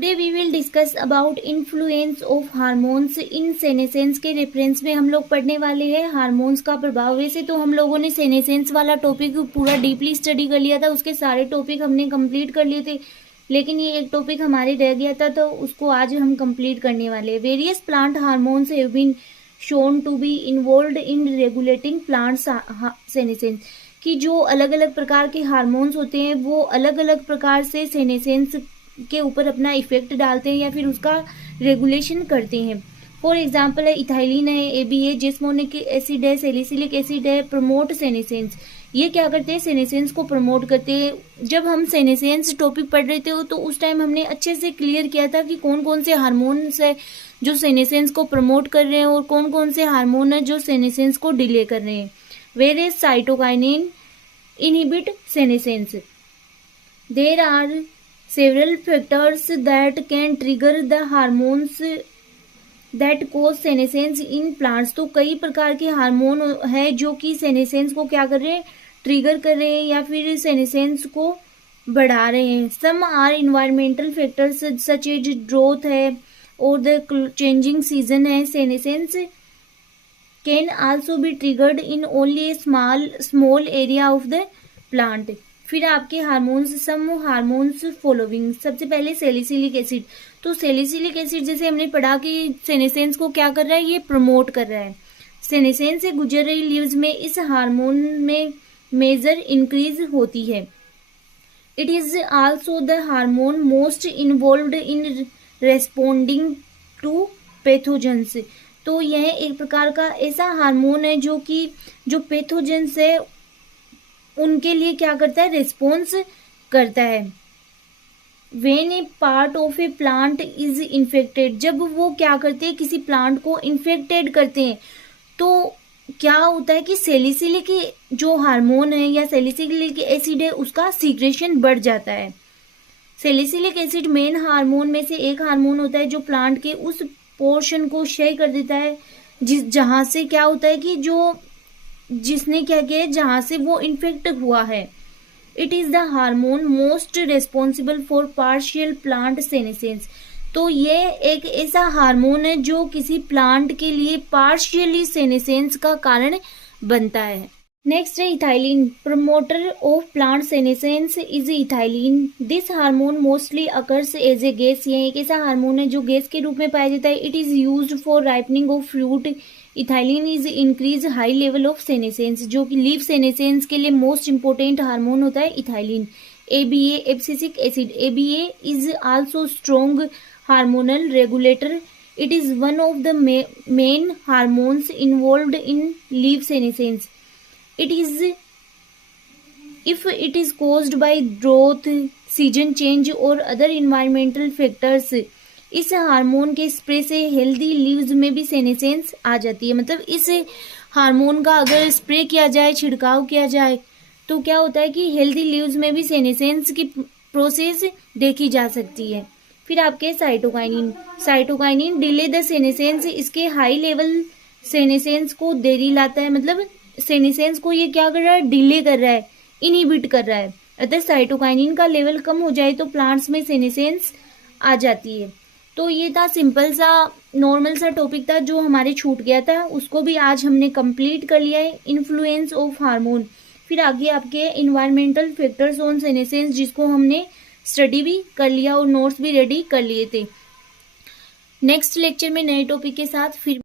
Today we will discuss about influence of hormones in senescence के reference में हम लोग पढ़ने वाले हैं हार्मोन्स का प्रभाव। वैसे तो हम लोगों ने सेनेसेंस वाला टॉपिक पूरा डीपली स्टडी कर लिया था, उसके सारे टॉपिक हमने कंप्लीट कर लिए थे, लेकिन ये एक टॉपिक हमारे रह गया था तो उसको आज हम कंप्लीट करने वाले हैं। Various plant hormones have been shown to be involved in regulating plant senescence, कि जो अलग अलग प्रकार के हार्मोन्स होते हैं वो अलग अलग प्रकार से सेनेसेंस के ऊपर अपना इफेक्ट डालते हैं या फिर उसका रेगुलेशन करते हैं। फॉर एग्जांपल है इथाइलिन है, एबीए, जिस्मोनिक एसिड है, सैलिसिलिक एसिड है, प्रमोट सेनेसेंस। ये क्या करते हैं, सेनेसेंस को प्रमोट करते हैं। जब हम सेनेसेंस टॉपिक पढ़ रहे थे तो उस टाइम हमने अच्छे से क्लियर किया था कि कौन कौन से हार्मोन्स है जो सेनेसेंस को प्रमोट कर रहे हैं और कौन कौन से हार्मोन है जो सेनेसेंस को डिले कर रहे हैं। Where cytokinin inhibit senescence. There are several factors that can trigger the hormones that cause senescence in plants. तो कई प्रकार के हार्मोन है जो कि सेनेसेंस को क्या कर रहे हैं, ट्रिगर कर रहे हैं या फिर सेनेसेंस को बढ़ा रहे हैं। Some are environmental factors such as growth है और द चेंजिंग सीजन है। Senescence can also be triggered in only a small area of the plant. फिर आपके हार्मोन्स, सम हार्मोन्स फॉलोइंग। सबसे पहले सैलिसिलिक एसिड। तो सैलिसिलिक एसिड जैसे हमने पढ़ा कि सेनेसेंस को क्या कर रहा है, ये प्रमोट कर रहा है। सेनेसेंस से गुजर रही लीव्स में इस हार्मोन में मेजर इंक्रीज होती है। It is also the hormone most involved in responding to pathogens. तो यह एक प्रकार का ऐसा हार्मोन है जो कि जो पैथोजेंस है उनके लिए क्या करता है, रिस्पॉन्स करता है। When A part of A plant is infected, जब वो क्या करते हैं, किसी प्लांट को इन्फेक्टेड करते हैं तो क्या होता है कि सैलिसिलिक जो हार्मोन है या सैलिसिलिक एसिड है उसका सीक्रेशन बढ़ जाता है। सैलिसिलिक एसिड मेन हार्मोन में से एक हार्मोन होता है जो प्लांट के उस पोर्शन को क्षय कर देता है जहां से क्या होता है कि जो जिसने क्या किया है, जहां से वो इन्फेक्ट हुआ है। It is the hormone most responsible for partial plant senescence. तो ये एक ऐसा हार्मोन है जो किसी प्लांट के लिए पार्शियली सेनेसेंस का कारण बनता है। नेक्स्ट है ethylene. Promoter of plant senescence is ethylene. This hormone mostly occurs as a gas. यह एक ऐसा हार्मोन है जो गैस के रूप में पाया जाता है। It is used for ripening of fruit. Ethylene is increase high level of senescence, जो कि लीफ सेनेसेंस के लिए मोस्ट इंपोर्टेंट हार्मोन होता है ethylene. ABA, abscisic acid. ABA is also strong hormonal regulator. It is one of the main hormones involved in leaf senescence. It is if it is caused by growth, season change और other environmental factors. इस hormone के spray से healthy leaves में भी senescence आ जाती है। मतलब इस हार्मोन का अगर स्प्रे किया जाए, छिड़काव किया जाए तो क्या होता है कि हेल्दी लीव्स में भी सेनेसेंस की प्रोसेस देखी जा सकती है। फिर आपके cytokinin. Cytokinin delay the senescence. इसके हाई लेवल सेनेसेंस को देरी लाता है, मतलब सेनेसेंस को ये क्या कर रहा है, डिले कर रहा है, इनहिबिट कर रहा है। अतः साइटोकाइनिन का लेवल कम हो जाए तो प्लांट्स में सेनेसेंस आ जाती है। तो ये था सिंपल सा नॉर्मल सा टॉपिक था जो हमारे छूट गया था, उसको भी आज हमने कंप्लीट कर लिया है। Influence of hormone. फिर आगे आपके इन्वायरमेंटल फैक्टर्स ऑन सेनेसेंस, जिसको हमने स्टडी भी कर लिया और नोट्स भी रेडी कर लिए थे। नेक्स्ट लेक्चर में नए टॉपिक के साथ फिर